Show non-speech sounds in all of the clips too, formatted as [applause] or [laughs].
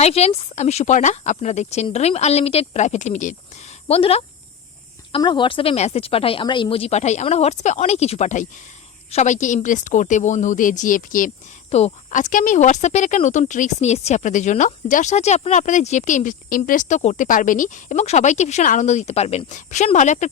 Hi friends আমি সুপর্ণা। আপনারা দেখছেন ড্রিম আনলিমিটেড প্রাইভেট লিমিটেড বন্ধুরা, আমরা হোয়াটসঅ্যাপে মেসেজ পাঠাই, আমরা ইমোজি পাঠাই, আমরা হোয়াটসঅ্যাপে অনেক কিছু পাঠাই। সবাইকে ইমপ্রেস করতে, বন্ধুদের জিএফকে তো, আজকে আমি হোয়াটসঅ্যাপের একটা নতুন ট্রিক্স নিয়ে এসেছি আপনাদের জন্য, যার সাহায্যে আপনারা আপনাদের জিএফকে ইমপ্রেস তো করতে পারবেনই এবং সবাইকে ভীষণ আনন্দ দিতে পারবেন। ভীষণ ভালো একটা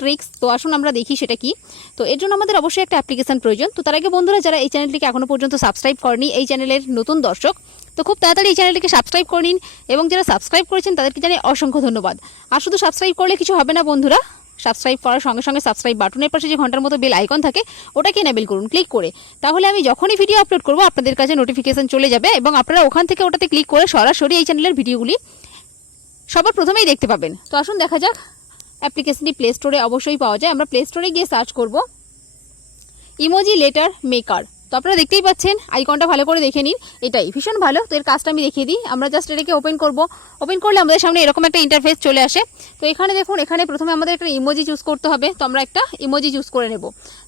ট্রিক্স তো আসুন আমরা দেখি সেটা কি। তো এর জন্য আমাদের অবশ্যই একটা অ্যাপ্লিকেশন প্রয়োজন। তো তার আগে বন্ধুরা, যারা এই চ্যানেলটিকে এখনও পর্যন্ত সাবস্ক্রাইব করেনি, এই চ্যানেলের নতুন দর্শক তো খুব তাড়াতাড়ি এই চ্যানেলটিকে সাবস্ক্রাইব করে নিন এবং যারা সাবস্ক্রাইব করেছেন তাদেরকে জানাই অসংখ্য ধন্যবাদ। আর শুধু সাবস্ক্রাইব করলে কিছু হবে না বন্ধুরা সাবস্ক্রাইব করার সঙ্গে সঙ্গে সাবস্ক্রাইব বাটনের পাশে যে ঘণ্টার মতো বেল আইকন থাকে, ওটাকে এনেবেল করুন ক্লিক করে। তাহলে আমি যখনই ভিডিও আপলোড করব, আপনাদের কাছে নোটিফিকেশান চলে যাবে এবং আপনারা ওখান থেকে ওটাতে ক্লিক করে সরাসরি এই চ্যানেলের ভিডিওগুলি সবার প্রথমেই দেখতে পাবেন। তো আসুন দেখা যাক অ্যাপ্লিকেশনটি প্লে স্টোরে অবশ্যই পাওয়া যায়। আমরা প্লে স্টোরে গিয়ে সার্চ করব ইমোজি লেটার মেকার তো আপনারা দেখতেই পাচ্ছেন আইকনটা ভালো করে দেখে নিন, এটাই। ভীষণ ভালো, তো এর কাজটা আমি দেখিয়ে দিই। আমরা জাস্ট এটাকে ওপেন করব। ওপেন করলে আমাদের সামনে এরকম একটা ইন্টারফেস চলে আসে। তো এখানে দেখুন, এখানে প্রথমে আমাদের একটা ইমোজি চুজ করতে হবে। তো আমরা একটা ইমোজি চুজ করে নেব।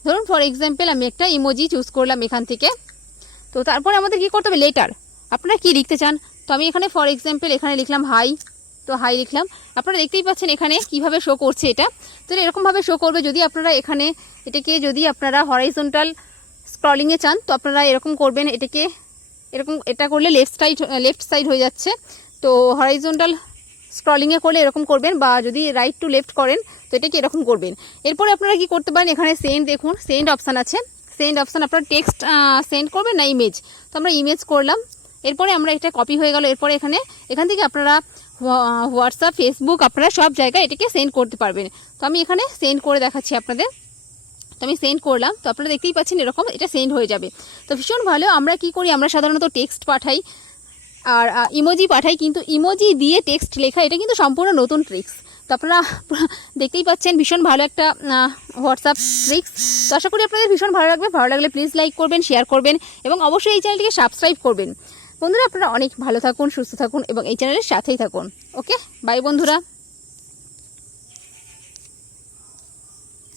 ধরুন ফর এক্সাম্পল আমি একটা ইমোজি চুজ করলাম এখান থেকে। তো তারপরে আমাদের কি করতে হবে? লেটার আপনারা কি লিখতে চান? তো আমি এখানে ফর এক্সাম্পল এখানে লিখলাম হাই তো হাই লিখলাম। আপনারা দেখতেই পাচ্ছেন এখানে কীভাবে শো করছে এটা। তো এরকমভাবে শো করবে যদি আপনারা এখানে, এটাকে যদি আপনারা হরাইজন্টাল স্ক্রলিংয়ে চান, তো আপনারা এরকম করবেন, এটাকে এরকম, এটা করলে লেফট সাইড লেফট সাইড হয়ে যাচ্ছে। তো হরাইজন্টাল স্ক্রলিংয়ে করলে এরকম করবেন, বা যদি রাইট টু লেফট করেন, তো এটাকে এরকম করবেন। এরপরে আপনারা কি করতে পারেন, এখানে সেন্ড দেখুন সেন্ড অপশান আছে। সেন্ড অপশান আপনারা টেক্সট সেন্ড করবেন না ইমেজ তো আমরা ইমেজ করলাম। এরপরে আমরা এটা কপি হয়ে গেল। এরপরে এখানে, এখান থেকে আপনারা হোয়াটসঅ্যাপ ফেসবুক আপনারা সব জায়গায় এটাকে সেন্ড করতে পারবেন। তো আমি এখানে সেন্ড করে দেখাচ্ছি আপনাদের। তো আমি সেন্ড করলাম। তো আপনারা দেখতেই পাচ্ছেন এরকম এটা সেন্ড হয়ে যাবে। তো ভীষণ ভালো, আমরা কি করি? আমরা সাধারণত টেক্সট পাঠাই। আর ইমোজি পাঠাই, কিন্তু ইমোজি দিয়ে টেক্সট লেখা, এটা কিন্তু সম্পূর্ণ নতুন ট্রিক্স তো আপনারা [laughs] দেখতেই পাচ্ছেন ভীষণ ভালো একটা হোয়াটসঅ্যাপ ট্রিক্স তো আশা করি আপনাদের ভীষণ ভালো লাগবে। ভালো লাগলে প্লিজ লাইক করবেন শেয়ার করবেন, এবং অবশ্যই এই চ্যানেলটিকে সাবস্ক্রাইব করবেন। বন্ধুরা, আপনারা অনেক ভালো থাকুন, সুস্থ থাকুন, এবং এই চ্যানেলের সাথেই থাকুন। ওকে বাই বন্ধুরা।